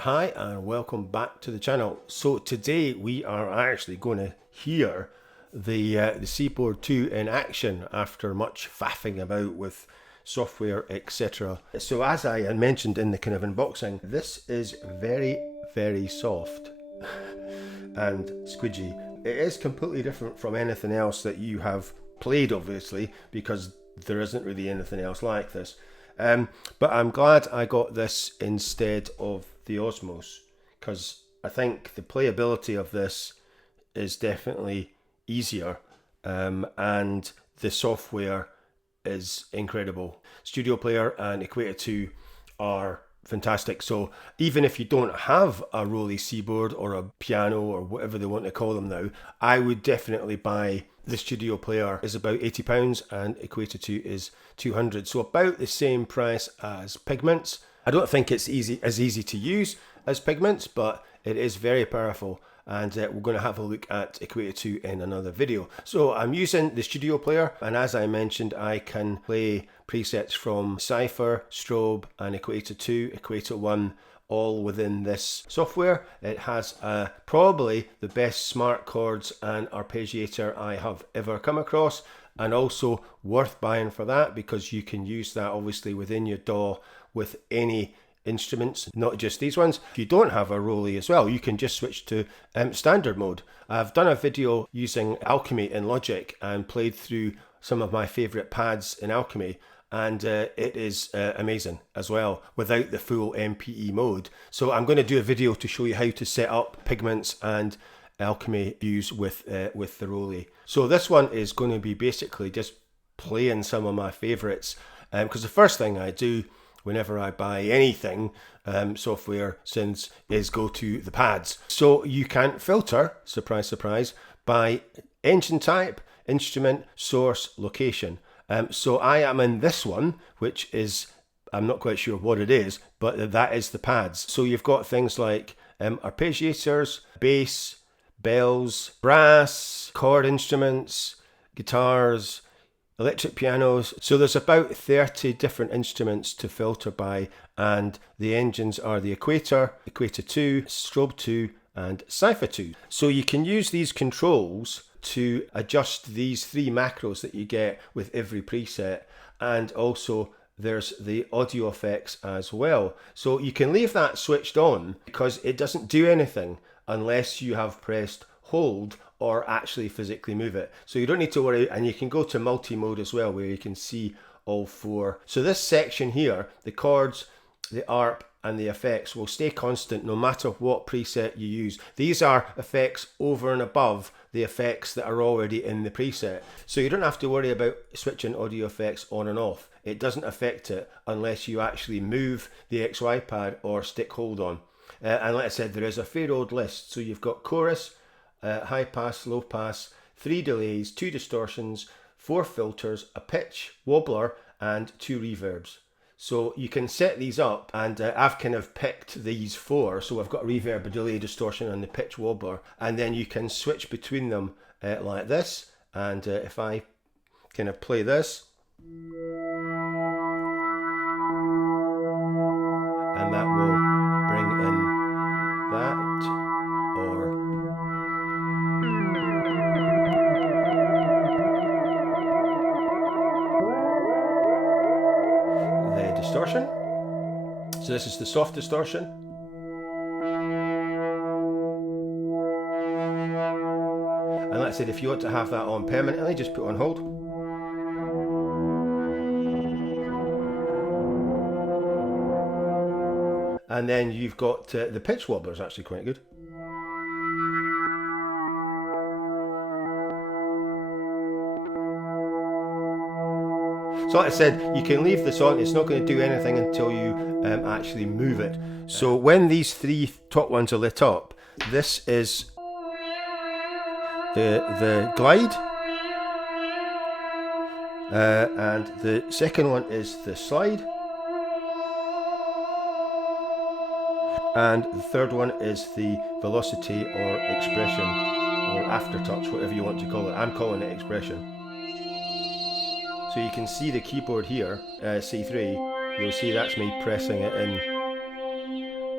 Hi and welcome back to the channel. So today we are actually going to hear the Seaboard 2 in action after much faffing about with software, etc. So as I had mentioned in the kind of unboxing, this is very soft and squidgy. It is completely different from anything else that you have played, obviously, because there isn't really anything else like this. But I'm glad I got this instead of the Osmos, because I think the playability of this is definitely easier, and the software is incredible. Studio Player and Equator 2 are fantastic. So even if you don't have a ROLI Seaboard or a piano or whatever they want to call them now, I would definitely buy the Studio Player. Is about £80 and Equator 2 is 200, so about the same price as Pigments. I don't think it's as easy to use as Pigments, but it is very powerful, and we're going to have a look at Equator 2 in another video. So I'm using the Studio Player, and as I mentioned, I can play presets from Cypher, Strobe and Equator 2, Equator 1, all within this software. It has probably the best smart chords and arpeggiator I have ever come across, and also worth buying for that because you can use that obviously within your DAW with any instruments, not just these ones. If you don't have a ROLI as well, you can just switch to standard mode. I've done a video using Alchemy in Logic and played through some of my favorite pads in Alchemy, and it is amazing as well without the full MPE mode. So I'm going to do a video to show you how to set up Pigments and Alchemy views with the ROLI. So this one is going to be basically just playing some of my favorites, because the first thing I do whenever I buy anything software synths is go to the pads. So you can filter, surprise surprise, by engine type, instrument, source, location. So I am in this one, which is, I'm not quite sure what it is, but that is the pads. So you've got things like arpeggiators, bass, bells, brass, chord instruments, guitars, electric pianos. So there's about 30 different instruments to filter by, and the engines are the Equator, Equator 2, Strobe 2 and Cypher 2. So you can use these controls to adjust these three macros that you get with every preset, and also there's the audio effects as well. So you can leave that switched on because it doesn't do anything unless you have pressed hold or actually physically move it. So you don't need to worry, and you can go to multi-mode as well where you can see all four. So this section here, the chords, the ARP and the effects will stay constant no matter what preset you use. These are effects over and above the effects that are already in the preset. So you don't have to worry about switching audio effects on and off. It doesn't affect it unless you actually move the XY pad or stick hold on. And like I said, there is a fair old list. So you've got chorus, high pass, low pass, 3 delays, 2 distortions, 4 filters, a pitch, wobbler and 2 reverbs. So you can set these up, and I've kind of picked these 4. So I've got a reverb, a delay, distortion and the pitch wobbler, and then you can switch between them like this. And if I kind of play this, and that will bring in that, or the distortion. So this is the soft distortion. And like I said, if you want to have that on permanently, just put on hold. And then you've got the pitch wobbler is actually quite good. So like I said, you can leave this on. It's not going to do anything until you actually move it. So when these 3 top ones are lit up, this is the glide, and the second one is the slide, and the third one is the velocity or expression or aftertouch, whatever you want to call it. I'm calling it expression. So you can see the keyboard here, C3, you'll see that's me pressing it in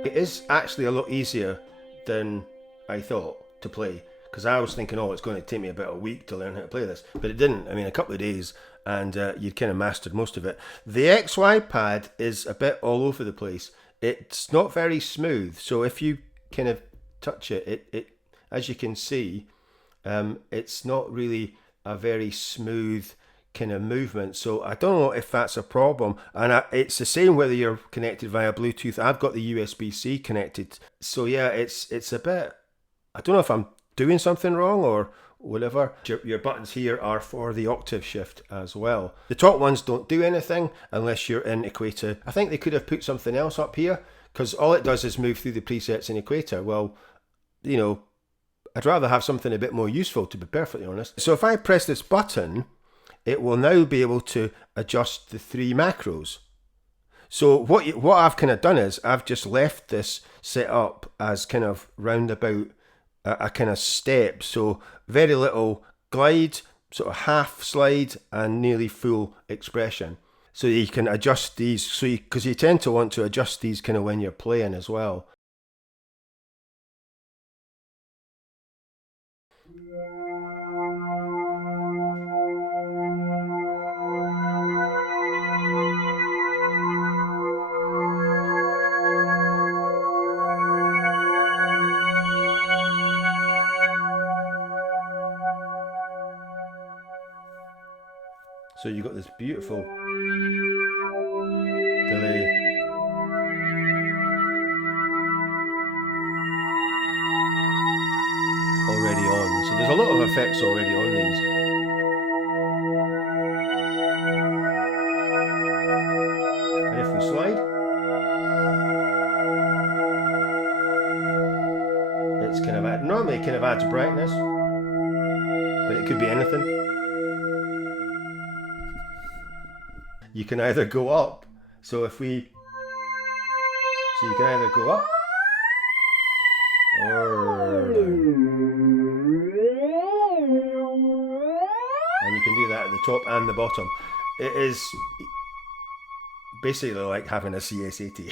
It is actually a lot easier than I thought to play, because I was thinking, oh, it's going to take me about a week to learn how to play this, but it didn't. I mean, a couple of days, and you'd kind of mastered most of it. The XY pad is a bit all over the place. It's not very smooth, so if you kind of touch it, it as you can see, it's not really a very smooth kind of movement. So I don't know if that's a problem, and it's the same whether you're connected via Bluetooth. I've got the USB-C connected, so yeah, it's a bit, I don't know if I'm doing something wrong or whatever. Your buttons here are for the octave shift as well. The top ones don't do anything unless you're in Equator. I think they could have put something else up here, because all it does is move through the presets in Equator. Well, you know, I'd rather have something a bit more useful, to be perfectly honest. So if I press this button, it will now be able to adjust the 3 macros. So what I've kind of done is I've just left this set up as kind of roundabout a kind of step. So very little glide, sort of half slide, and nearly full expression. So you can adjust these, so because you tend to want to adjust these kind of when you're playing as well. So you've got this beautiful delay. Already on. So there's a lot of effects already on these. And if we slide, it's kind of, normally it kind of adds brightness, but it could be anything. You can either go up, so if we, so you can either go up or down. And you can do that at the top and the bottom. It is basically like having a CS80.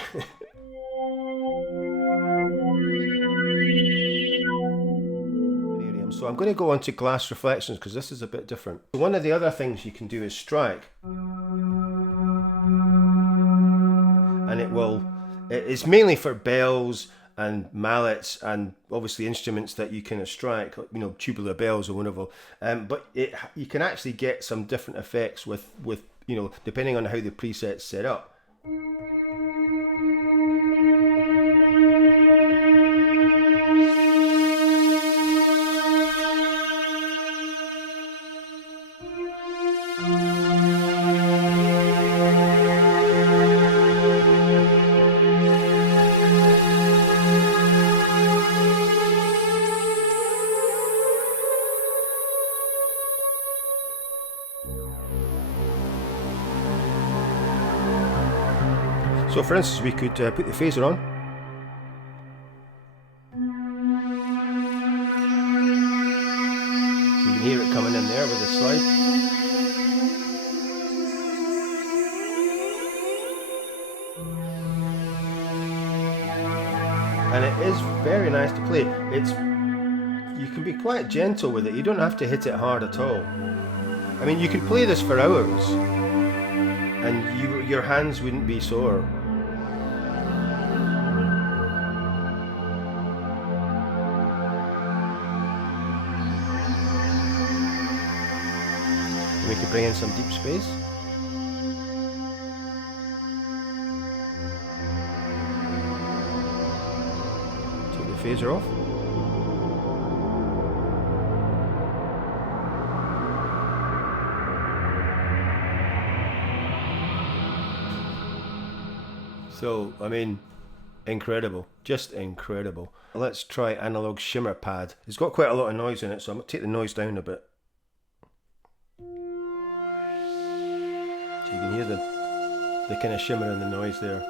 So I'm going to go on to glass reflections, because this is a bit different. One of the other things you can do is strike. And it's mainly for bells and mallets and obviously instruments that you kind of strike, you know, tubular bells or whatever. But you can actually get some different effects with you know, depending on how the preset's set up. So for instance, we could put the phaser on. So you can hear it coming in there with the slide. And it is very nice to play. You can be quite gentle with it. You don't have to hit it hard at all. I mean, you could play this for hours and your hands wouldn't be sore. We could bring in some deep space. Take the phaser off. So, I mean, incredible. Just incredible. Let's try analog shimmer pad. It's got quite a lot of noise in it, so I'm going to take the noise down a bit. So you can hear the kind of shimmer and the noise there.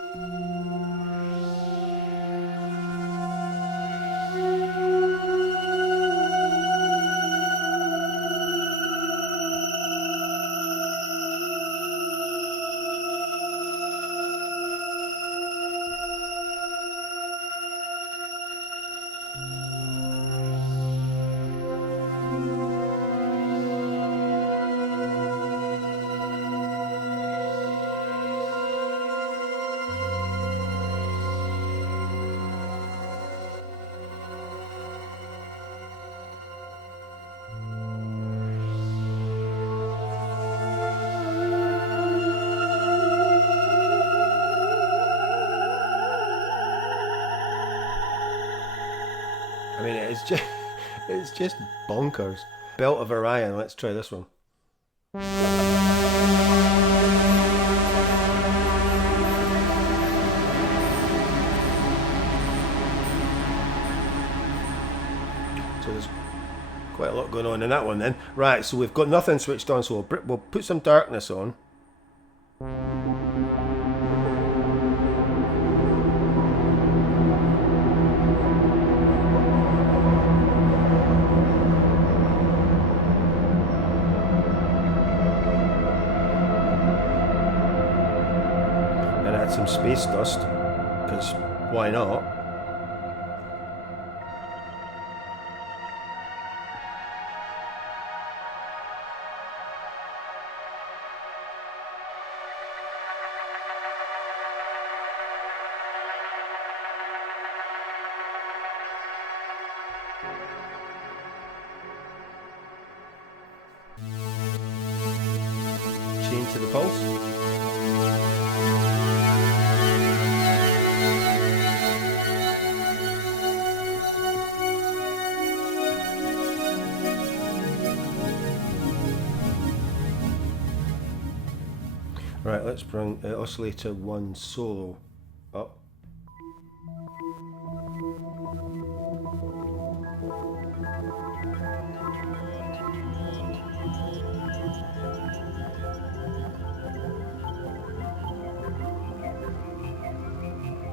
I mean, it's just bonkers. Belt of Orion. Let's try this one. So there's quite a lot going on in that one then. Right, so we've got nothing switched on, so we'll put some darkness on. And add some space dust, because why not? Chain to the pulse. Right, let's bring oscillator 1 solo up.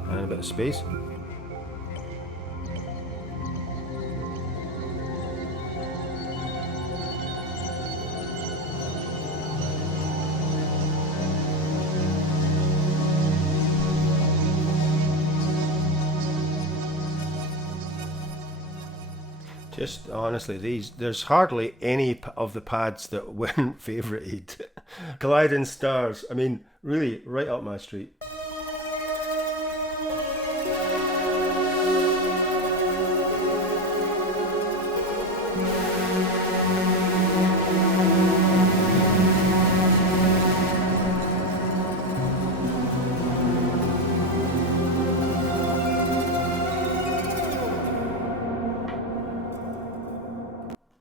And a bit of space. Just honestly, there's hardly any of the pads that weren't favorited. Colliding Stars, I mean, really right up my street.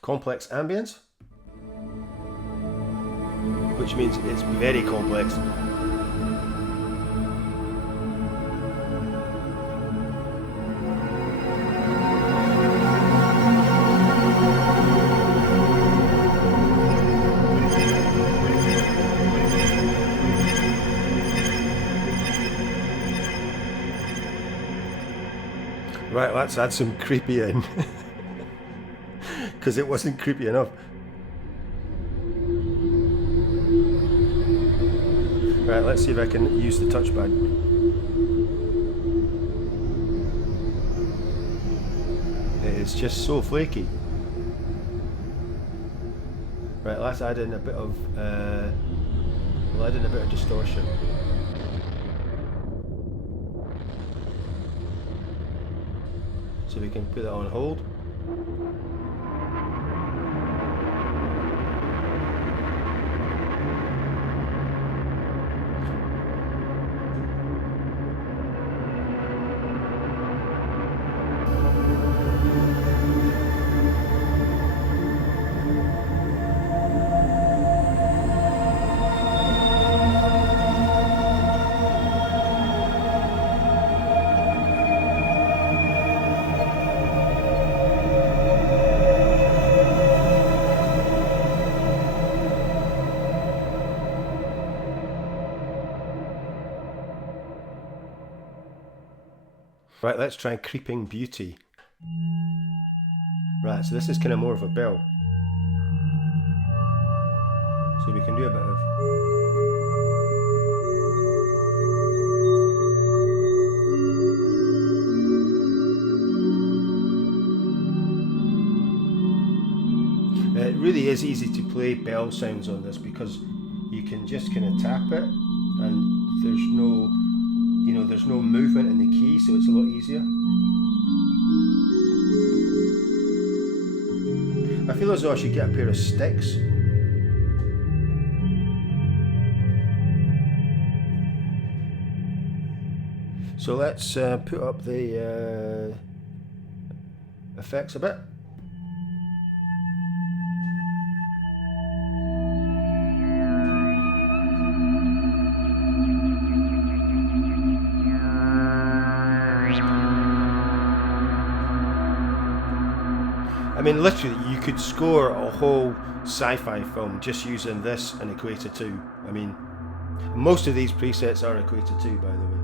Complex ambience, which means it's very complex. Right, let's add some creepy in. Because it wasn't creepy enough. Right, let's see if I can use the touchpad. It's just so flaky. Right, let's add in a bit of we'll add in a bit of distortion. So we can put that on hold. Right, let's try Creeping Beauty. Right, so this is kind of more of a bell. So we can do a bit of... It really is easy to play bell sounds on this because you can just kind of tap it and there's no, you know, there's no movement in the key, so it's a lot easier. I feel as though I should get a pair of sticks. So let's put up the effects a bit. I mean, literally, you could score a whole sci-fi film just using this and Equator 2. I mean, most of these presets are Equator 2, by the way.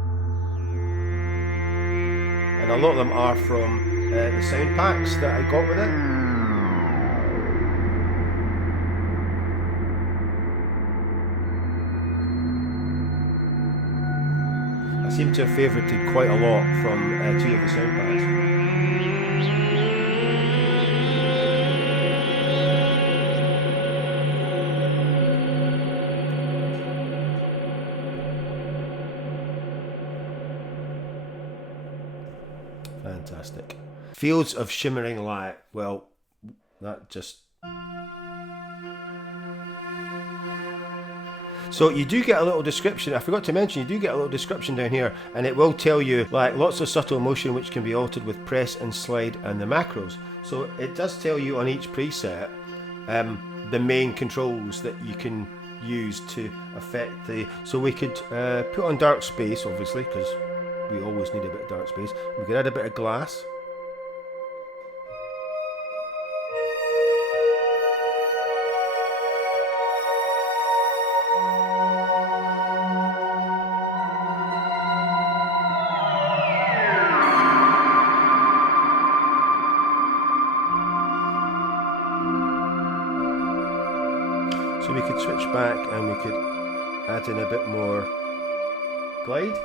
And a lot of them are from the sound packs that I got with it. I seem to have favorited quite a lot from 2 of the sound packs. Fantastic. Fields of shimmering light. Well, that just... So you do get a little description. I forgot to mention, you do get a little description down here, and it will tell you like lots of subtle motion which can be altered with press and slide and the macros. So it does tell you on each preset the main controls that you can use to affect the... So we could put on dark space, obviously, because we always need a bit of dark space. We could add a bit of glass. So we could switch back and we could add in a bit more glide.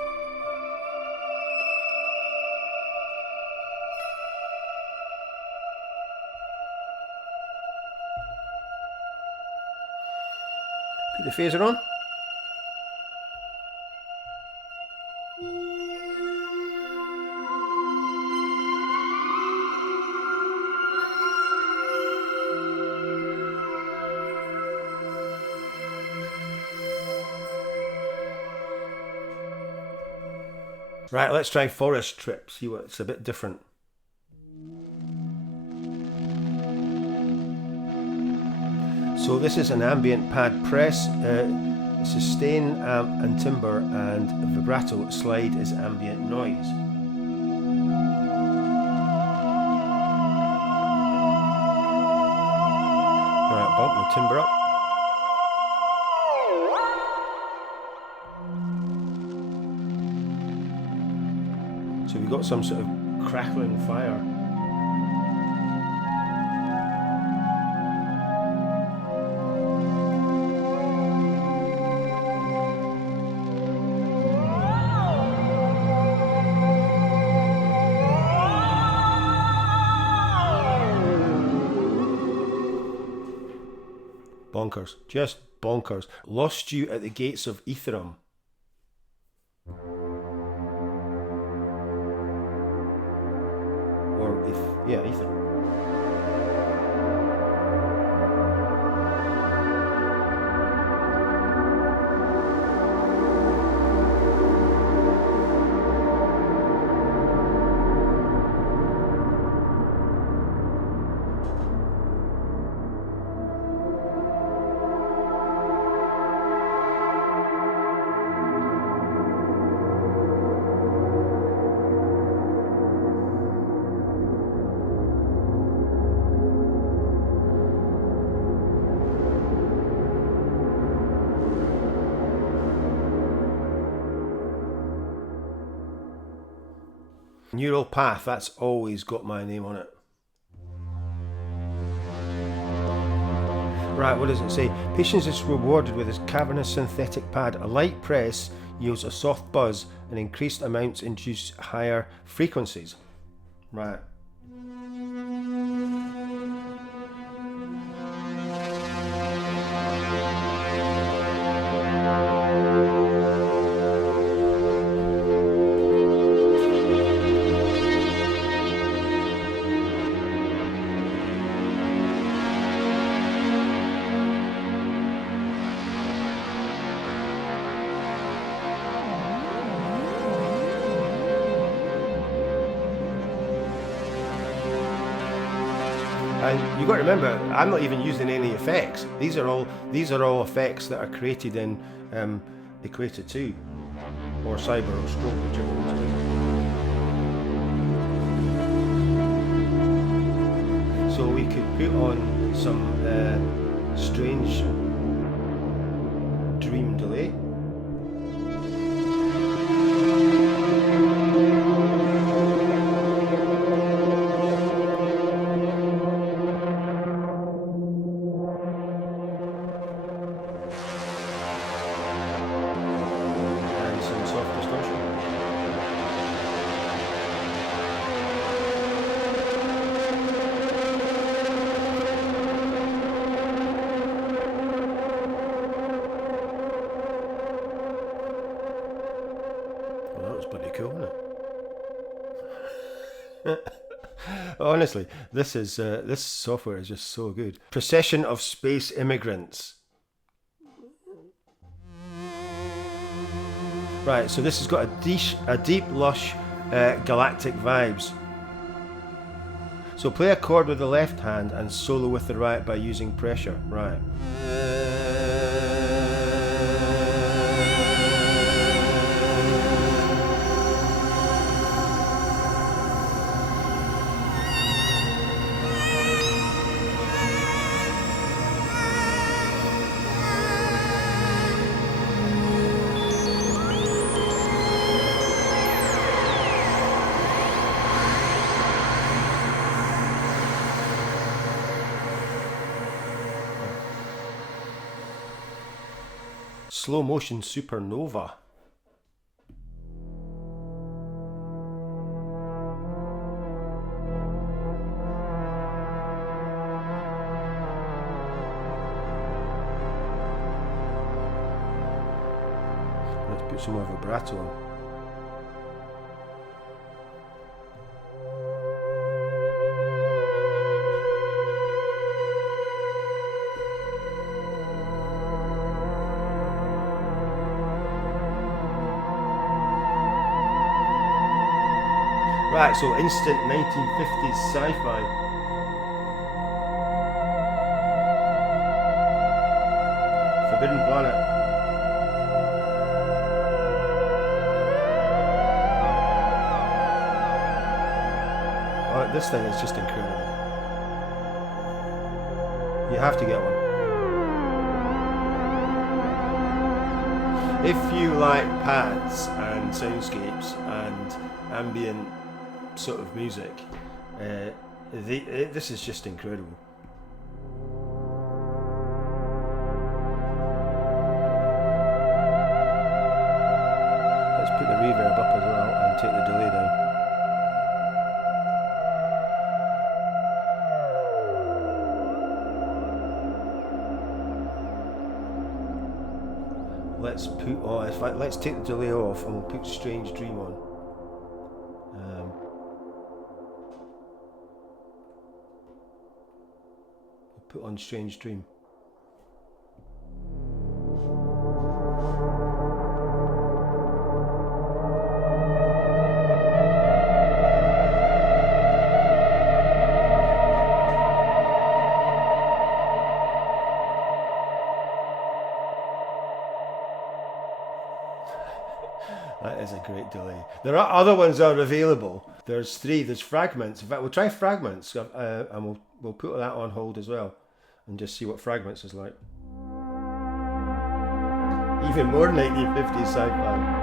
Put the phaser on. Right, let's try Forest Trip, see what's a bit different. So this is an ambient pad press, sustain, amp and timbre, and vibrato slide is ambient noise. Right, bump the timbre up. So we've got some sort of crackling fire. Bonkers, just bonkers. Lost you at the gates of Ethereum. Yeah, Ethan. Neural path, that's always got my name on it. Right, what does it say? Patience is rewarded with this cavernous synthetic pad. A light press yields a soft buzz, and increased amounts induce higher frequencies. Right. And you've got to remember, I'm not even using any effects. These are all effects that are created in Equator 2 or Cyber or Stroke, whichever one it is. So we could put on some strange dream delay. Honestly, this software is just so good. Procession of Space Immigrants. Right, so this has got a deep, lush, galactic vibes. So play a chord with the left hand and solo with the right by using pressure. Right. Slow motion Supernova. Let's put some more vibrato on. Right, so instant 1950s sci-fi. Forbidden Planet. Oh, this thing is just incredible. You have to get one. If you like pads and soundscapes and ambient sort of music, this is just incredible. Let's put the reverb up as well and take the delay down. Let's put on, in fact, let's take the delay off and we'll put Strange Dream on. Put on Strange Dream. That is a great delay. There are other ones that are available. There's 3. There's Fragments. In fact, we'll try Fragments, and we'll put that on hold as well, and just see what Fragments is like. Even more 1950s sci-fi.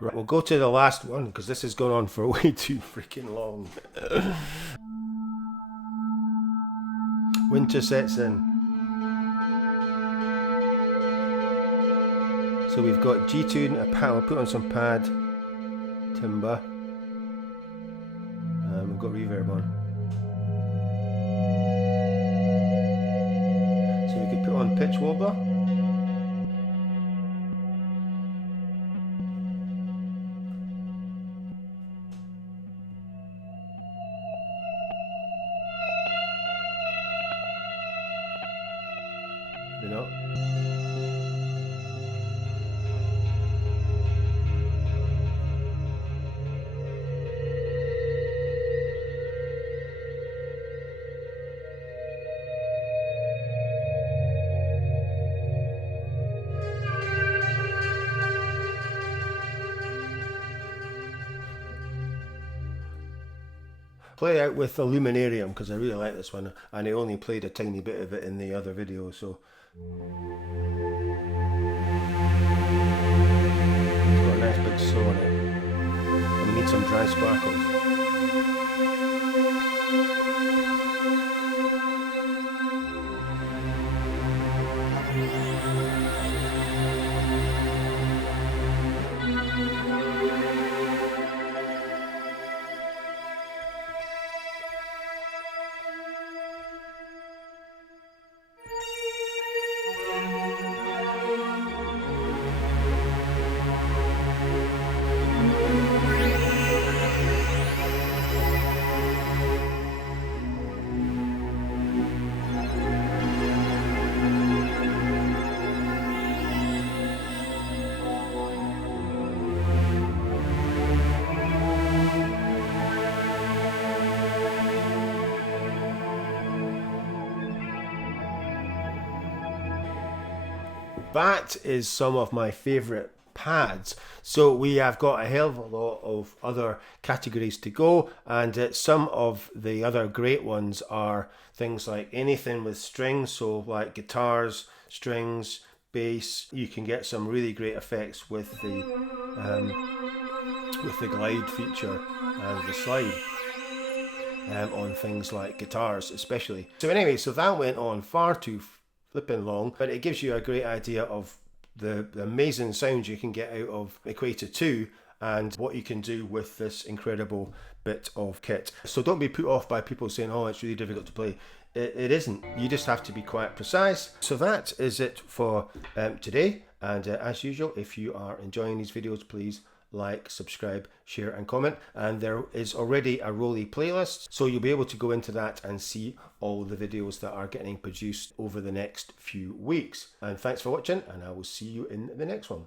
Right, we'll go to the last one because this has gone on for way too freaking long. Winter sets in. So we've got G-tune, a pad, we'll put on some pad, timbre. We've got reverb on. on pitch wobbler. You know. Play out with Aluminarium because I really like this one, and I only played a tiny bit of it in the other video, so it's got a nice big slow on it, and we need some dry sparkles. That is some of my favorite pads. So we have got a hell of a lot of other categories to go, and some of the other great ones are things like anything with strings, so like guitars, strings, bass. You can get some really great effects with the glide feature and the slide on things like guitars especially. So anyway, so that went on far too flipping long, but it gives you a great idea of the amazing sounds you can get out of Equator 2 and what you can do with this incredible bit of kit. So don't be put off by people saying, oh, it's really difficult to play. It isn't. You just have to be quite precise. So that is it for today, and as usual, if you are enjoying these videos, please like, subscribe, share and comment. And there is already a ROLI playlist, so you'll be able to go into that and see all the videos that are getting produced over the next few weeks. And thanks for watching, and I will see you in the next one.